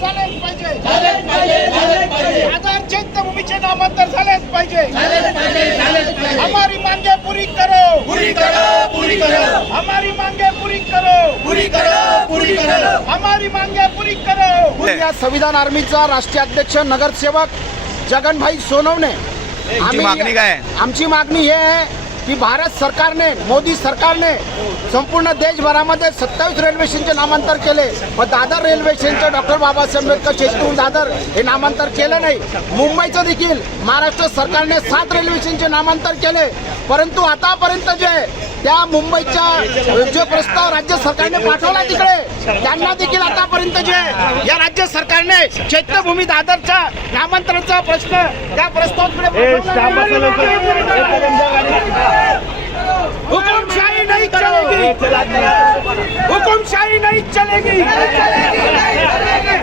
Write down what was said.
झालेच पाहिजे आधार चैत्यभूमीचे नामांतर झालेच पाहिजे हमारी मांगे पूरी करो हमारी मांगे पूरी करो हमारी मांगे पूरी करो। या संविधान आर्मीचा राष्ट्रीय अध्यक्ष नगरसेवक जगनभाई सोनवणे मागणी काय? आमची मागणी ही आहे की भारत सरकारने, मोदी सरकारने संपूर्ण देशभरामध्ये 27 रेल्वे स्टेशनचे नामांतर केले, पण दादर रेल्वे स्टेशनचे डॉक्टर बाबासाहेब आंबेडकर स्टेशन दादर हे नामांतर केलं नाही। मुंबईचं देखील महाराष्ट्र सरकारने 7 रेल्वे स्टेशनचे नामांतर केले, परंतु आतापर्यंत जे त्या मुंबईच्या जो प्रस्ताव राज्य सरकारने पाठवला तिकडे त्यांना देखील आतापर्यंत जे या राज्य सरकारने चैत्यभूमी दादरच्या नामांतराचा प्रश्न त्या प्रस्तावाकडे हुकुमशाही नहीं चलेगी, हुकुमशाही नहीं चलेगी।